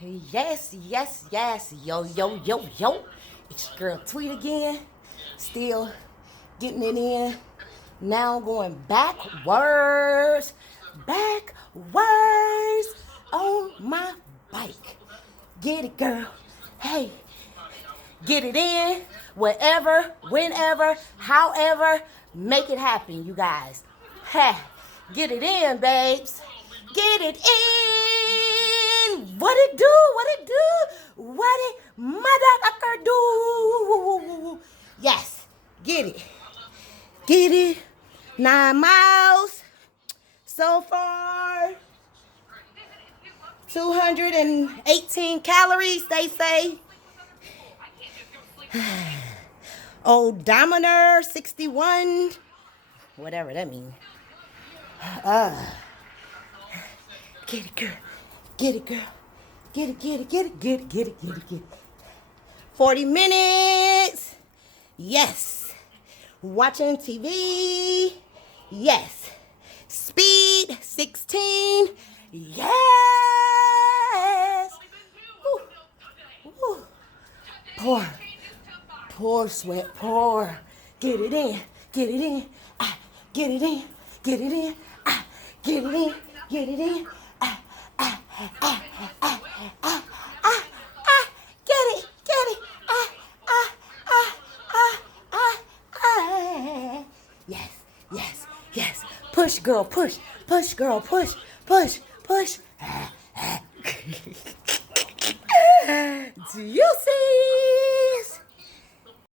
Yes, yes, yes. Yo, yo, yo, yo. It's your girl Tweet again. Still getting it in. Now going backwards. Backwards on my bike. Get it, girl. Hey, get it in. Whatever, whenever, however, make it happen, you guys. Hey, get it in, babes. Get it in. What it do? What it do? What it motherfucker do? Yes, get it. Get it. 9 miles so far. 218 calories, they say. Odometer 61. Whatever that means. Get it, girl. Get it, girl. Get it, get it, get it, get it, get it, get it, get it. 40 minutes. Yes. Watching TV. Yes. Speed 16. Yes. Woo. Woo. Pour. Pour, sweat, pour. Get it in. Get it in. Ah, get it in. Get it in. Ah, get it in. Get it in. Ah, ah, ah, ah, ah, ah, ah, ah. Get it. Get it. Ah, ah, ah, ah, ah, ah. Yes, yes, yes. Push, girl, push. Push, girl, push. Push, push. Do you see?